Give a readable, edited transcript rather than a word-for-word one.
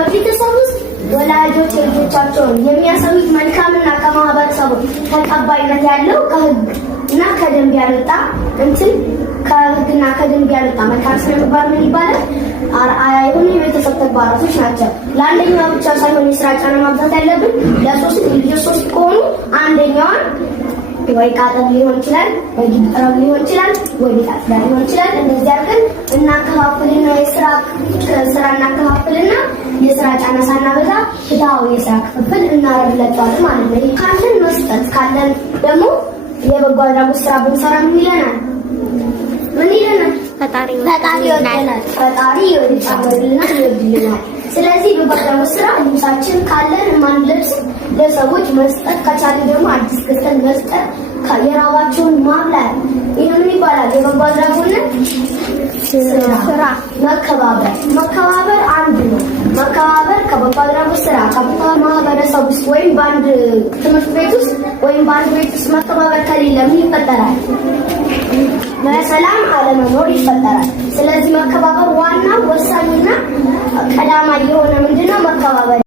በቤተሰብ ውስጥ ወላጆች ልጆቻቸውን የሚያሳዩት መልካምና ከማህበረሰቡ ተቀባይነት ያለው ከህግና ከደንብ ያልወጣ ከህግና ከደንብ ያልወጣ መልካም ስነ ምግባር ምን ይባላል? አርአያ የሆኑ የቤተሰብ ተግባራቶች ናቸው። ለአንደኛዋ ብቻ ሳይሆን የስራ ጫና ማብዛት ያለብን ለሶስት ልጆች ሶስት ከሆኑ አንደኛዋን ወይ ቃጠል ሊሆን ይችላል፣ ወይ ጊጥራው ሊሆን ይችላል፣ ወይ ቢታጥራ ሊሆን ይችላል። እንደዚህ አድርገን እናከፋፍልና የስራ እናከፋፍልና የስራ ጫና ሳናበዛ ፍትሃዊ የስራ ክፍፍል እናደርግላቸዋለን ማለት ነው። ካለን መስጠት ካለን ደግሞ የበጎ አድራጎት ስራ ብንሰራ ምን ይለናል? ፈጣሪ ይወደናል። ፈጣሪ ይወድልናል። ስለዚህ በጎ አድራጎት ስራ ልብሳችን ካለን ማንለብስ ለሰዎች መስጠት ከቻልን ደግሞ አዲስ ገዝተን መስጠት የራባቸውን ማብላት ይሄን ይባላል የበጎ አድራጎት ስራ። መከባበር አንዱ ነው። መከባበር ከበጎ አድራጎት ስራ ከማህበረሰብ ውስጥ ወይም በአንድ ትምህርት ቤት ውስጥ ወይም በአንድ ቤት ውስጥ መከባበር ከሌለ ምን ይፈጠራል? በሰላም አለመኖር ይፈጠራል። ስለዚህ መከባበር ዋና ወሳኝና ቀዳማይ የሆነ ምንድነው? መከባበር